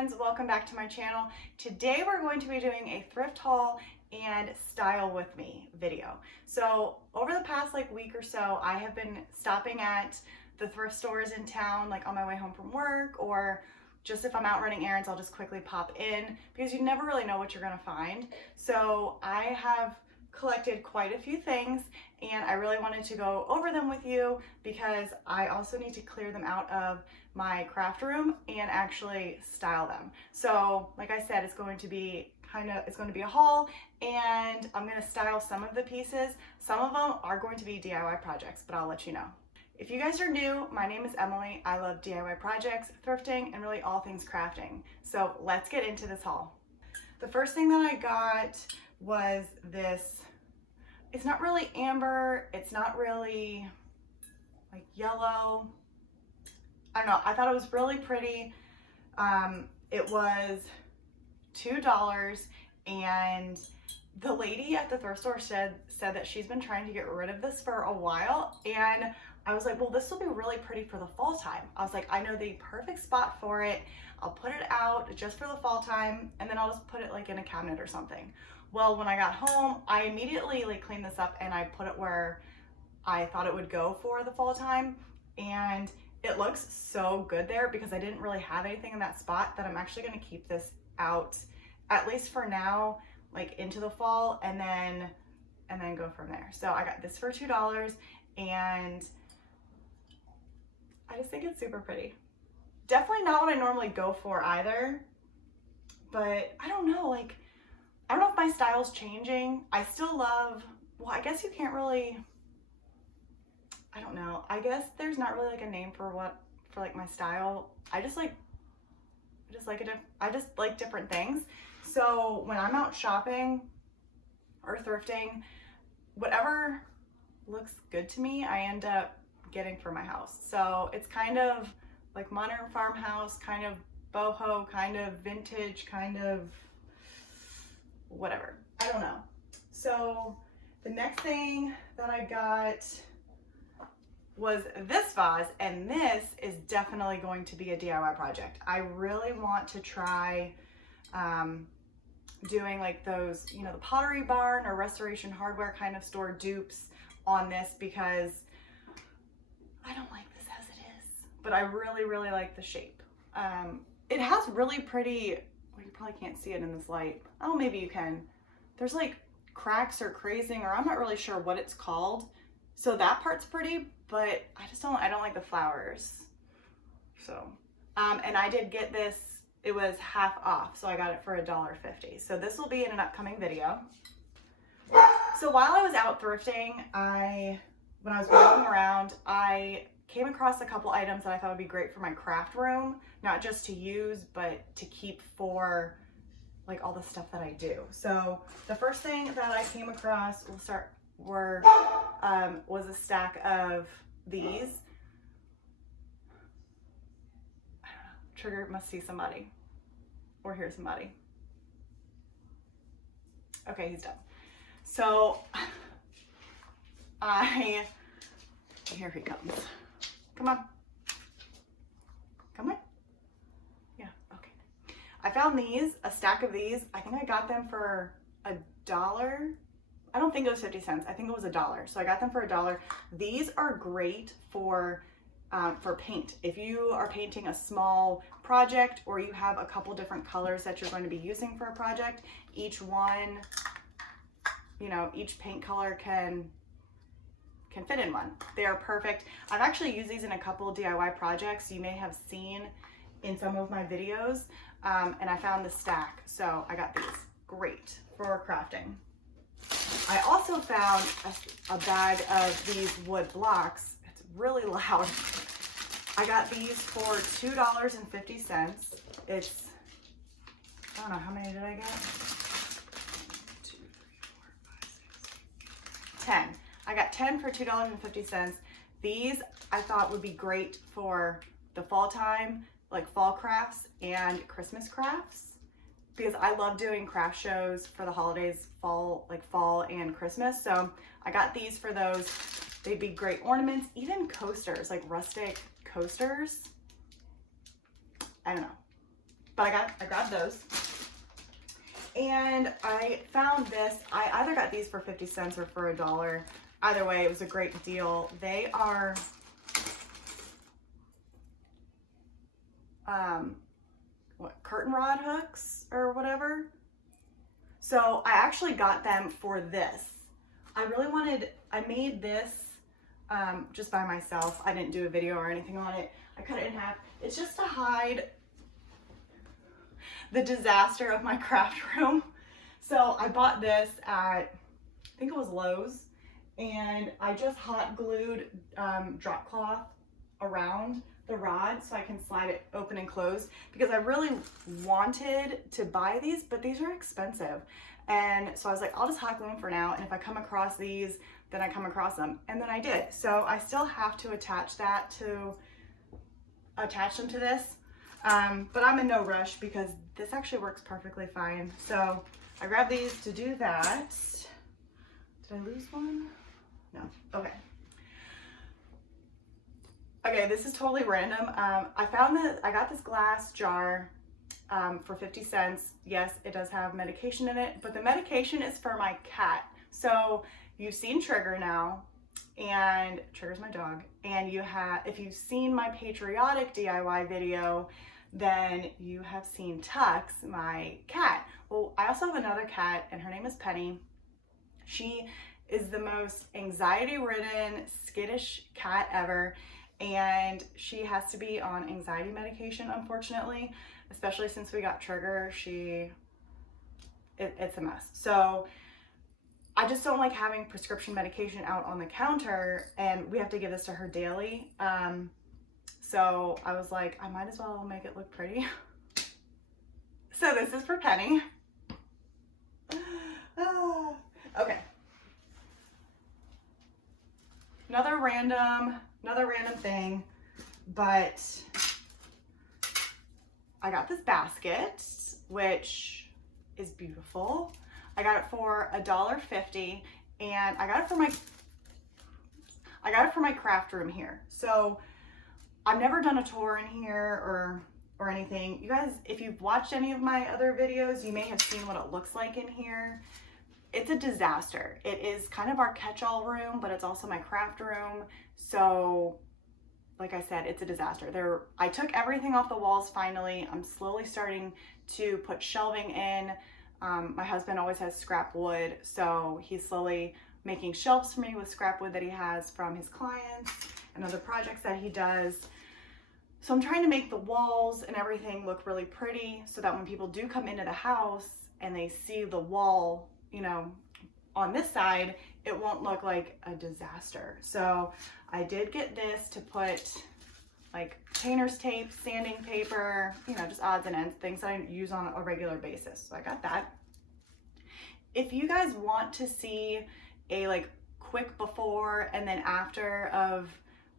friends, welcome back to my channel. Today we're going to be doing a thrift haul and style with me video. So over the past week or so, I have been stopping at the thrift stores in town, like on my way home from work, or just if I'm out running errands, I'll just quickly pop in because you never really know what you're gonna find. So I have collected quite a few things and I really wanted to go over them with you because I also need to clear them out of my craft room and actually style them. So like I said, it's going to be a haul, and I'm going to style some of the pieces. Some of them are going to be DIY projects, but I'll let you know. If you guys are new, my name is Emily. I love DIY projects, thrifting, and really all things crafting. So let's get into this haul. The first thing that I got was this. It's not really amber. It's not really like yellow. I don't know. I thought it was really pretty. It was $2, and the lady at the thrift store said that she's been trying to get rid of this for a while, and I was like, well, this will be really pretty for the fall time. I was like, I know the perfect spot for it. I'll put it out just for the fall time, and then I'll just put it like in a cabinet or something. Well, when I got home, I immediately cleaned this up and I put it where I thought it would go for the fall time, and it looks so good there because I didn't really have anything in that spot that I'm actually going to keep this out at least for now, like into the fall, and then go from there. So I got this for $2, and I just think it's super pretty. Definitely not what I normally go for either, but I don't know, I don't know if my style's changing. I still love, well, I guess you can't really, I don't know. I guess there's not really a name for my style. I just like different things. So when I'm out shopping or thrifting, whatever looks good to me, I end up getting for my house. So it's kind of like modern farmhouse, kind of boho, kind of vintage, kind of whatever. I don't know. So the next thing that I got was this vase, and this is definitely going to be a DIY project. I really want to try doing those, the Pottery Barn or Restoration Hardware kind of store dupes on this because I don't like this as it is, but I really, really like the shape. It has really pretty, well, you probably can't see it in this light. Oh, maybe you can. There's cracks or crazing, or I'm not really sure what it's called. So that part's pretty, but I don't like the flowers. So, and I did get this, it was half off, so I got it for $1.50. So this will be in an upcoming video. So while I was out thrifting, when I was walking around, I came across a couple items that I thought would be great for my craft room, not just to use, but to keep for all the stuff that I do. So the first thing that I came across, was a stack of these. I don't know, Trigger must see somebody or hear somebody. Okay, he's done. So here he comes. Come on. Come on. Yeah, okay. I found these, a stack of these. I think I got them for $1. I don't think it was 50 cents. I think it was $1. So I got them for $1. These are great for paint. If you are painting a small project or you have a couple different colors that you're going to be using for a project, each one, each paint color can fit in one. They are perfect. I've actually used these in a couple DIY projects you may have seen in some of my videos, and I found the stack, so I got these. Great for crafting. I also found a bag of these wood blocks. It's really loud. I got these for $2.50. It's, I don't know, how many did I get? 1, 2, 3, 4, 5, 6, 10. I got 10 for $2.50. These I thought would be great for the fall time, like fall crafts and Christmas crafts, because I love doing craft shows for the holidays, fall and Christmas. So I got these for those. They'd be great ornaments, even coasters, like rustic coasters. I don't know. but I grabbed those. And I found this. I either got these for 50 cents or for $1. Either way, it was a great deal. They are curtain rod hooks or whatever. So I actually got them for this. I made this just by myself. I didn't do a video or anything on it. I cut it in half. It's just to hide the disaster of my craft room. So I bought this at, I think it was Lowe's, and I just hot glued drop cloth around the rod so I can slide it open and close, because I really wanted to buy these, but these are expensive. And so I was like, I'll just hot glue them for now, and if I come across these, then I come across them. And then I did. So I still have to attach them to this, but I'm in no rush because this actually works perfectly fine. So I grabbed these to do that. Did I lose one? No. Okay. Okay, this is totally random. I found that I got this glass jar for 50 cents. Yes, it does have medication in it, but the medication is for my cat. So you've seen Trigger now, and Trigger's my dog. And if you've seen my patriotic DIY video, then you have seen Tux, my cat. Well, I also have another cat, and her name is Penny. She is the most anxiety-ridden, skittish cat ever. And she has to be on anxiety medication, unfortunately, especially since we got Trigger. It's a mess. So I just don't like having prescription medication out on the counter, and we have to give this to her daily. So I was like, I might as well make it look pretty. So this is for Penny. Okay. Another random thing, but I got this basket, which is beautiful. I got it for $1.50, and I got it for my craft room here. So I've never done a tour in here or anything. You guys, if you've watched any of my other videos, you may have seen what it looks like in here. It's a disaster. It is kind of our catch-all room, but it's also my craft room. So like I said, it's a disaster. I took everything off the walls finally. I'm slowly starting to put shelving in. My husband always has scrap wood, so he's slowly making shelves for me with scrap wood that he has from his clients and other projects that he does. So I'm trying to make the walls and everything look really pretty so that when people do come into the house and they see the wall, you know, on this side, it won't look like a disaster. So I did get this to put like painter's tape, sanding paper, you know, just odds and ends, things that I use on a regular basis. So I got that. If you guys want to see a like quick before and then after of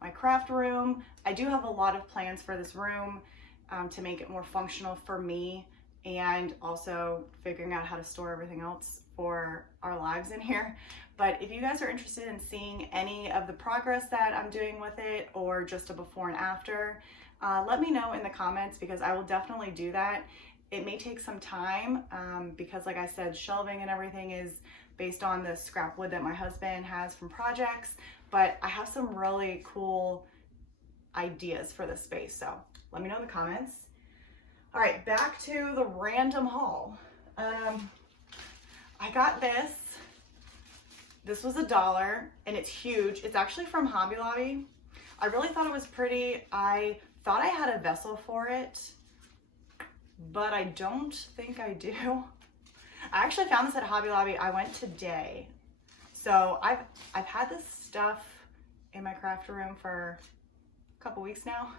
my craft room, I do have a lot of plans for this room to make it more functional for me, and also figuring out how to store everything else for our lives in here. But if you guys are interested in seeing any of the progress that I'm doing with it, or just a before and after, let me know in the comments, because I will definitely do that. It may take some time because like I said, shelving and everything is based on the scrap wood that my husband has from projects, but I have some really cool ideas for this space. So let me know in the comments. All right, back to the random haul. I got this. This was $1 and it's huge. It's actually from Hobby Lobby. I really thought it was pretty. I thought I had a vessel for it, but I don't think I do. I actually found this at Hobby Lobby. I went today. So I've had this stuff in my craft room for a couple weeks now.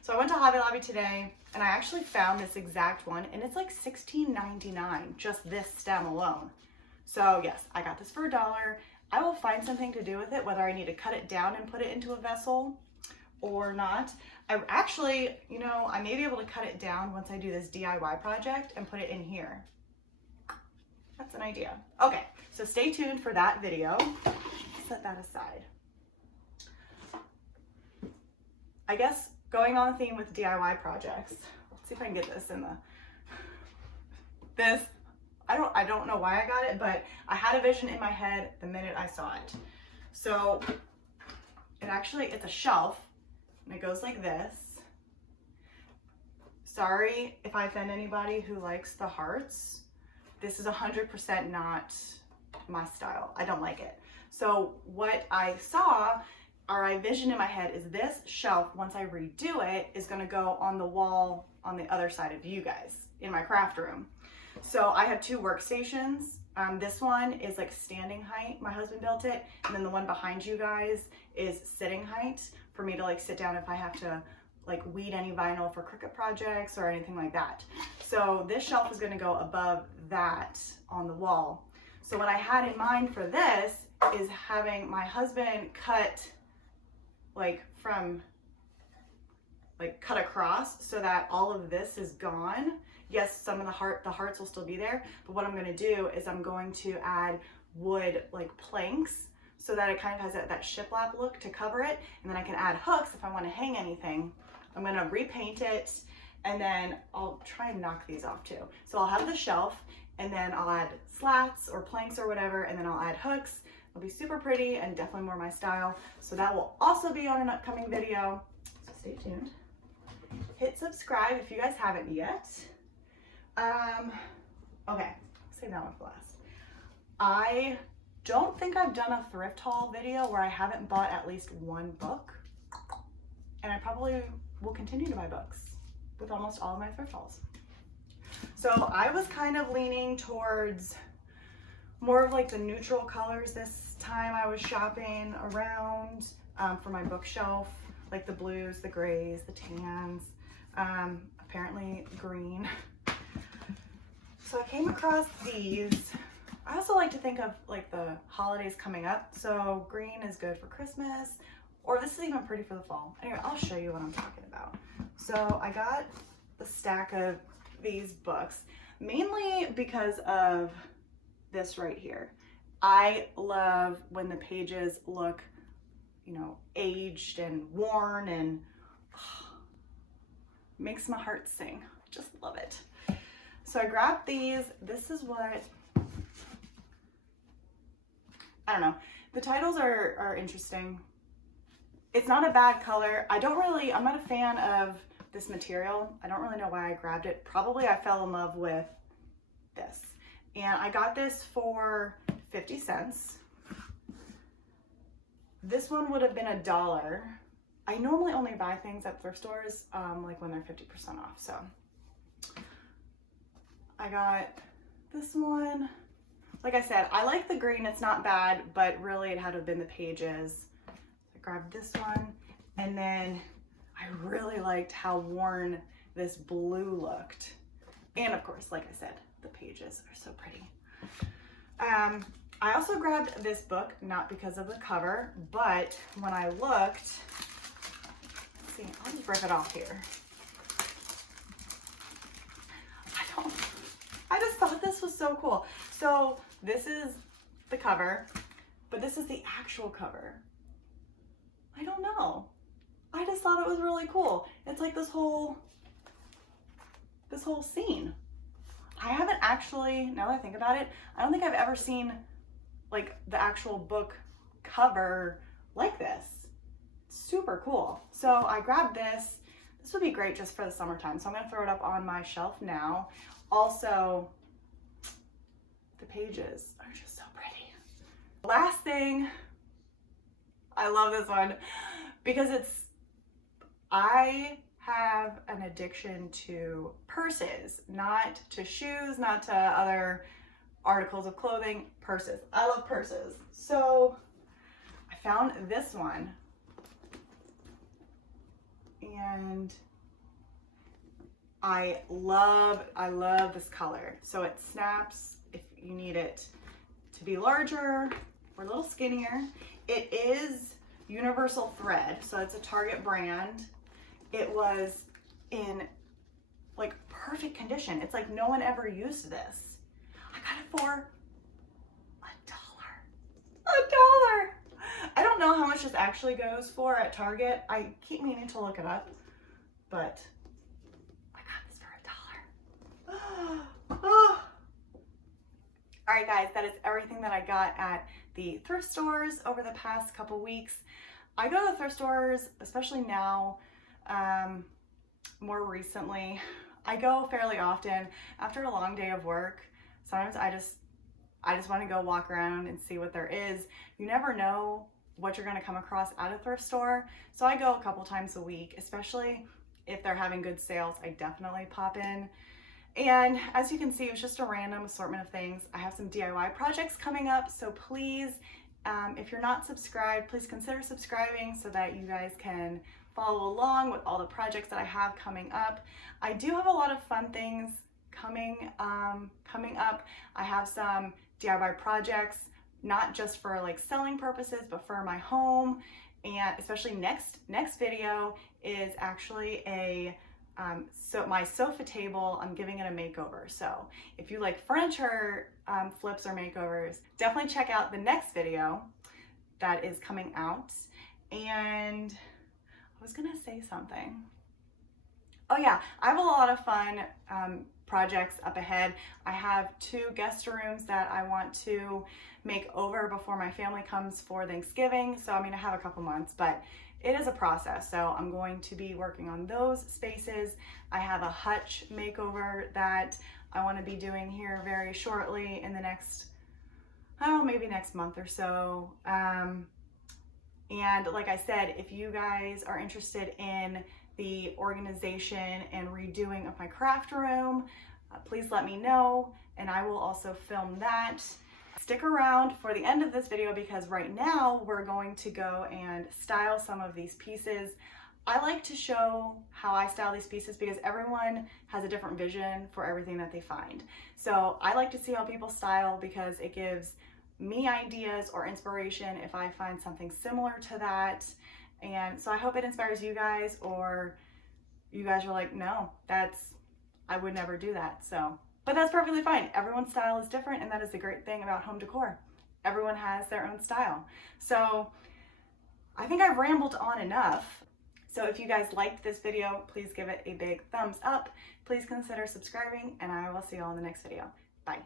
So I went to Hobby Lobby today and I actually found this exact one, and it's like $16.99, just this stem alone. So yes, I got this for $1. I will find something to do with it, whether I need to cut it down and put it into a vessel or not. I actually, you know, I may be able to cut it down once I do this DIY project and put it in here. That's an idea. Okay, so stay tuned for that video. Set that aside. I guess going on the theme with DIY projects, let's see if I can get this in the this, I don't know why I got it, but I had a vision in my head the minute I saw it. So it's a shelf, and it goes like this. Sorry if I offend anybody who likes the hearts. This is 100% not my style. I don't like it. So what I saw, or I visioned in my head, is this shelf, once I redo it, is gonna go on the wall on the other side of you guys in my craft room. So I have two workstations. This one is like standing height. My husband built it. And then the one behind you guys is sitting height for me to like sit down if I have to like weed any vinyl for Cricut projects or anything like that. So this shelf is gonna go above that on the wall. So what I had in mind for this is having my husband cut cut across so that all of this is gone. Yes, some of the hearts will still be there, but what I'm gonna do is I'm going to add wood like planks so that it kind of has that shiplap look to cover it, and then I can add hooks if I want to hang anything. I'm gonna repaint it, and then I'll try and knock these off too. So I'll have the shelf, and then I'll add slats or planks or whatever, and then I'll add hooks. It'll be super pretty and definitely more my style. So that will also be on an upcoming video, so stay tuned. Hit subscribe if you guys haven't yet. Okay, save that one for last. I don't think I've done a thrift haul video where I haven't bought at least one book, and I probably will continue to buy books with almost all of my thrift hauls. So I was kind of leaning towards more of like the neutral colors this time. I was shopping around for my bookshelf, like the blues, the grays, the tans, apparently green. So I came across these. I also like to think of like the holidays coming up. So green is good for Christmas, or this is even pretty for the fall. Anyway, I'll show you what I'm talking about. So I got the stack of these books, mainly because of this right here. I love when the pages look, you know, aged and worn, and makes my heart sing. Just love it. So I grabbed these. This is what, I don't know. The titles are interesting. It's not a bad color. I'm not a fan of this material. I don't really know why I grabbed it. Probably I fell in love with this. And I got this for 50 cents. This one would have been $1. I normally only buy things at thrift stores, like when they're 50% off. So I got this one. Like I said, I like the green, it's not bad, but really it had to have been the pages. I grabbed this one, and then I really liked how worn this blue looked. And of course, like I said, the pages are so pretty. I also grabbed this book, not because of the cover, but when I looked, let's see, I'll just rip it off here. I just thought this was so cool. So this is the cover, but this is the actual cover. I don't know. I just thought it was really cool. It's like this whole scene. I haven't actually, now that I think about it, I don't think I've ever seen like the actual book cover like this. Super cool. So I grabbed this. This would be great just for the summertime. So I'm gonna throw it up on my shelf now. Also, the pages are just so pretty. Last thing, I love this one because I have an addiction to purses, not to shoes, not to other articles of clothing, purses. I love purses. So I found this one, and I love this color. So it snaps if you need it to be larger or a little skinnier. It is universal thread, so it's a Target brand. It was in like perfect condition. It's like no one ever used this. I got it for $1. I don't know how much this actually goes for at Target. I keep meaning to look it up, but I got this for $1. Oh, All right, guys, that is everything that I got at the thrift stores over the past couple weeks. I go to the thrift stores, especially now, more recently. I go fairly often after a long day of work. Sometimes I just want to go walk around and see what there is. You never know what you're going to come across at a thrift store. So I go a couple times a week, especially if they're having good sales. I definitely pop in. And as you can see, it was just a random assortment of things. I have some DIY projects coming up, so please, if you're not subscribed, please consider subscribing so that you guys can follow along with all the projects that I have coming up. I do have a lot of fun things coming up. I have some DIY projects, not just for like selling purposes, but for my home. And especially next video is actually my sofa table. I'm giving it a makeover. So if you like furniture flips or makeovers, definitely check out the next video that is coming out. And I was gonna say something. Oh yeah, I have a lot of fun projects up ahead. I have 2 guest rooms that I want to make over before my family comes for Thanksgiving. So I mean, I have a couple months, but it is a process. So I'm going to be working on those spaces. I have a hutch makeover that I want to be doing here very shortly in the next, maybe next month or so. And like I said, if you guys are interested in the organization and redoing of my craft room, please let me know, and I will also film that. Stick around for the end of this video because right now we're going to go and style some of these pieces. I like to show how I style these pieces because everyone has a different vision for everything that they find. So I like to see how people style because it gives me ideas or inspiration if I find something similar to that. And so I hope it inspires you guys, or you guys are like, no, I would never do that. So, but that's perfectly fine. Everyone's style is different, and that is the great thing about home decor. Everyone has their own style. So I think I've rambled on enough. So if you guys liked this video, please give it a big thumbs up. Please consider subscribing, and I will see you all in the next video. Bye.